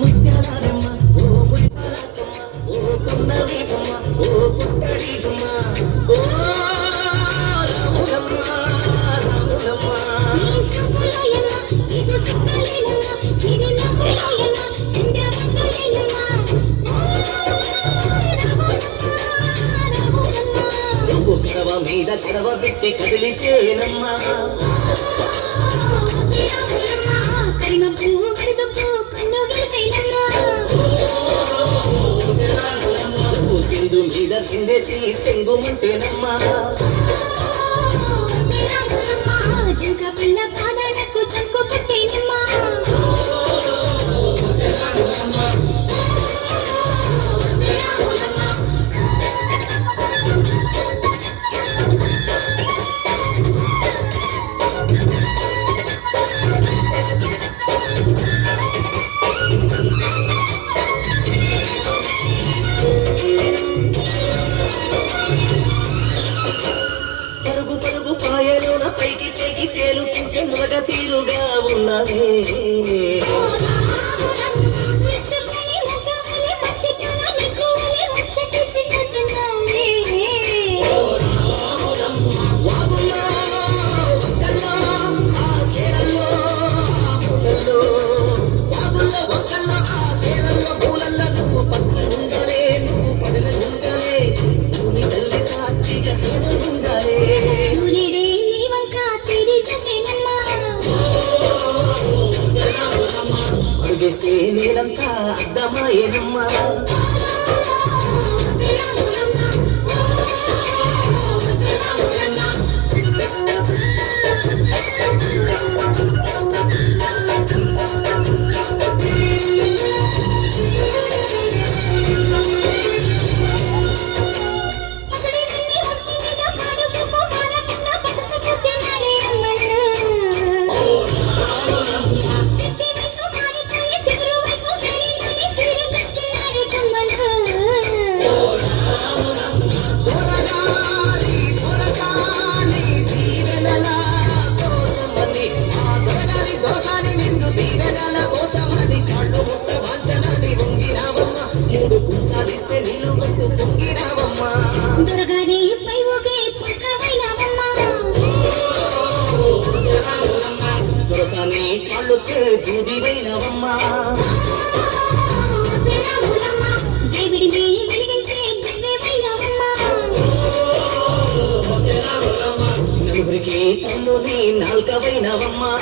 ముత్యాలమ్మ ఓ ముత్యాలమ్మ ఓ కొన్నవీరమ్మ ఓ పుట్టడిగమ్మ ఓ రాములమ్మ రాములమ్మ నీ చూపులోయమ్మ ఇది సుఖలేనమ్మ ఇది నవ్వులోయమ్మ చంద్రవందలేనమ్మ ఓ రాములమ్మ రాములమ్మ నువ్వు కడవ మీద కడవ పెట్టి కదిలితేనమ్మ సింధు మీద సిందేసి సెంగుమంటేనమ్మా పిల్ల పాదాలకు చంకు పట్టేనమ్మా పరుగు పరుగు పాయలోన పైకి పైకి తేలుతుంటే మొదట తీరుగా ఉన్నది అడుగేస్తే నీలంతా అర్థమాయేనమ్మా దొరసాని కాళ్ళొచ్చే దూదివైనవమ్మా నలుగురికి కన్నుని నాల్కవైనవమ్మా